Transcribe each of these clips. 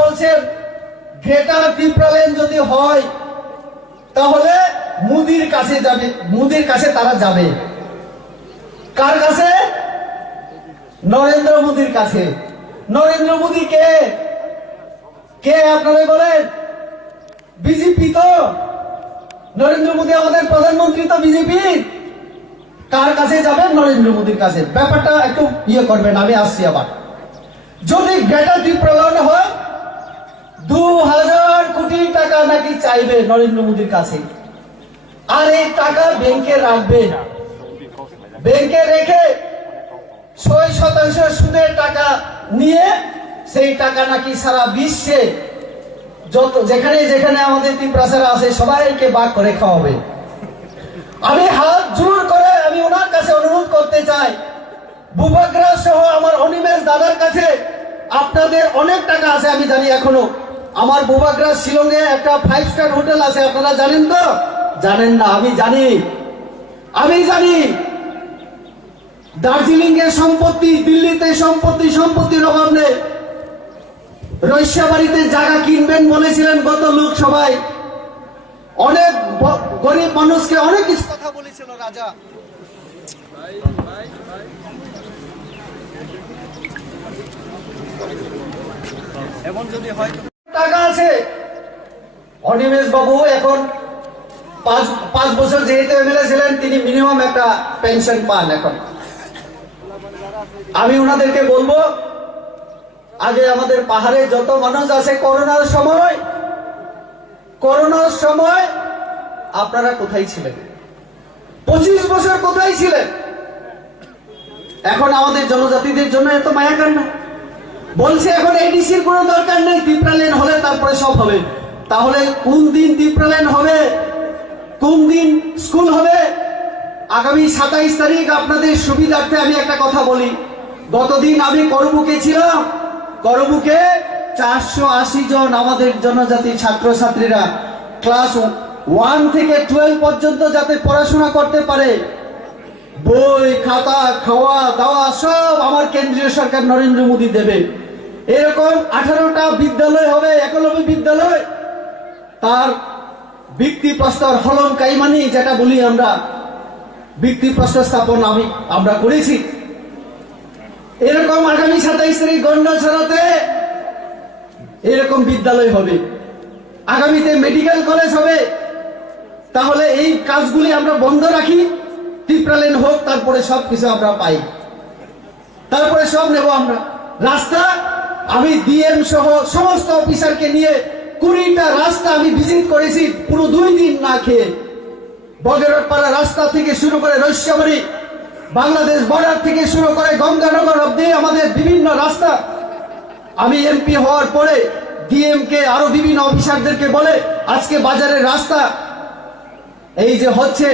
বলছেন গ্রেটার পিপরালেন যদি হয় তাহলে মোদির কাছে যাবে, মোদির কাছে তারা যাবে। কার কাছে? নরেন্দ্র মোদির কাছে। নরেন্দ্র মোদি কে? কে আপনারা বলেন? বিজেপি তো। নরেন্দ্র মোদি আমাদের প্রধানমন্ত্রী তো বিজেপি। কার কাছে যাবেন? নরেন্দ্র মোদির কাছে। ব্যাপারটা একটু করবেন, আমি আসছি আবার। যদি গ্রেটার পিপরালেন হয় 2000 কোটি টাকা নাকি চাইবে নরেন্দ্র মোদির কাছে, আর এই টাকা ব্যাংকে রাখবে। ব্যাংকে রেখে 6% সুদের টাকা নিয়ে সেই টাকা নাকি সারা বিশ্বে যত যেখানে যেখানে আমাদের ত্রিপুরাসারা আছে সবাইকে ভাগ করে খাওয়াবে। আমি হাত জোর করে আমি ওনার কাছে অনুরোধ করতে চাই, বুবাগ্রাস সহ আমার অনিমেষ দাদার কাছে আপনাদের অনেক টাকা আছে আমি জানি। এখনো আমার বুবাগ্রাস শিলংয়ে একটা 5 স্টার হোটেল আছে, আপনারা জানেন তো? জানেন না? আমি জানি, আমি জানি। দার্জিলিং এর সম্পত্তি, দিল্লিতে সম্পত্তির অভাব নেই। রইস্যাবাড়িতে জায়গা কিনবেন বলেছিলেন গত লোকসভায়। অনেক গরিব মানুষকে অনেক কিছু কথা বলেছিল রাজা। এখন যদি হয় টাকা আছে। অনিমেষ বাবু এখন 5 বছর যেহেতু এমএলএ ছিলেন, তিনি মিনিমাম একটা পেনশন পান। এখন আমি ওনাদেরকে বলবো, আগে আমাদের পাহাড়ে যত মানুষ আছে করোনার সময় আপনারা কোথায় ছিলেন? 25 বছর কোথায় ছিলেন? এখন আমাদের জনজাতিদের জন্য এত মায়া কান্না বলছে। এখন এডিসির কোনো দরকার নেই, পিপরালেন হলে তারপরে সব হবে। তাহলে কোন দিন পিপরালেন হবে? কোন দিন স্কুল হবে? আগামী 27 তারিখ আপনাদের সুবিধার্থে আমি একটা কথা বলি। গতদিন আমি করবুকে ছিলাম। করবুকে 480 জন আমাদের জনজাতি ছাত্রছাত্রীরা ক্লাস 1 থেকে 12 পর্যন্ত যাতে পড়াশোনা করতে পারে, বই খাতা খাওয়া দাওয়া সব আমার কেন্দ্রীয় সরকার নরেন্দ্র মোদী দেবে। এরকম 18টা বিদ্যালয় হবে, একলব্য বিদ্যালয়। তার ভিত্তি প্রস্তর হলম কাইমানি যেটা বলি আমরা, ভিত্তি প্রস্তর স্থাপন আমরা করেছি। এরকম আগামী 27 তারিখ গন্ডাছড়াতে এরকম বিদ্যালয় হবে। আগামীতে মেডিকেল কলেজ হবে। তাহলে এই কাজগুলি আমরা বন্ধ রাখি, পিপরালেন হোক, তারপরে সবকিছু আমরা পাই, তারপরে সব নেব আমরা। রাস্তা আমি ডিএম সহ সমস্ত অফিসারকে নিয়ে 20টা রাস্তা আমি ভিজিট করেছি পুরো 2 দিন না খেয়ে। বগেরপাড়া রাস্তা থেকে শুরু করে রইস্যাবাড়ি, বাংলাদেশ বর্ডার থেকে শুরু করে গঙ্গানগর অব্দি আমাদের বিভিন্ন রাস্তা। আমি এমপি হওয়ার পরে ডিএম কে আরো বিভিন্ন অফিসারদেরকে বলে আজকে বাজারের রাস্তা এই যে হচ্ছে,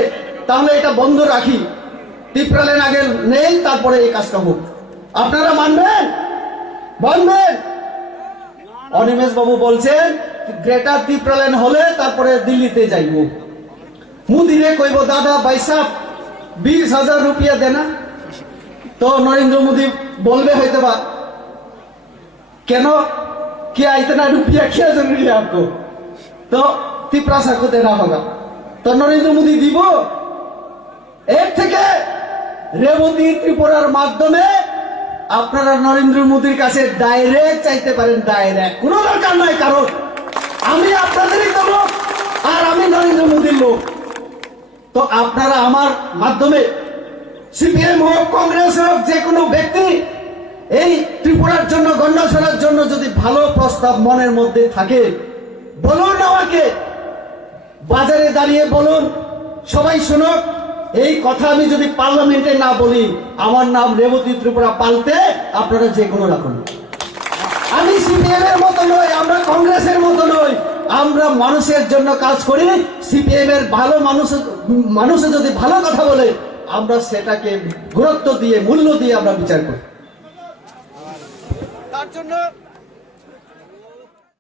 তাহলে এটা বন্ধ রাখি, পিপরালেন আগে নেই, তারপরে এই কাজটা হোক। আপনারা মানবেন? মানবেন? অনিমেষ বাবু বলছেন গ্রেটার পিপরালেন হলে তারপরে দিল্লিতে যাইব। মোদিরে কইব দাদা ভাইসাব 20,000 रुपया देना। तो नरेंद्र मोदी बोलबे হয়তো বা, কেন क्या इतना रुपया क्या जरूरी है आपको? तो त्रिपुरा को देना होगा। तो नरेंद्र मोदी দিব। এর থেকে রেবতী ত্রিপুরার মাধ্যমে আপনারা নরেন্দ্র মোদির কাছে ডাইরেক্ট চাইতে পারেন। ডাইরেক্ট কোনো দরকার নাই কারণ আমি আপনাদেরই তো লোক আর আমি নরেন্দ্র মোদির লোক। তো আপনারা আমার মাধ্যমে সিপিএম হোক, কংগ্রেস হোক, যে কোনো ব্যক্তি এই ত্রিপুরার জন্য, গন্ডাছড়ার জন্য যদি ভালো প্রস্তাব মনের মধ্যে থাকে বলুন আমাকে, বাজারে দাঁড়িয়ে বলুন, সবাই শুনুক। এই কথা আমি যদি পার্লামেন্টে না বলি, আমার নাম রেবতী ত্রিপুরা পাল্টে আপনারা যে কোনো রাখুন। আমি সিপিএম এর মতো নই, আমরা কংগ্রেসের মতো নই, আমরা মানুষের জন্য কাজ করি। সিপিএম এর ভালো মানুষে যদি ভালো কথা বলে আমরা সেটাকে গুরুত্ব দিয়ে, মূল্য দিয়ে আমরা বিচার করি। তার জন্য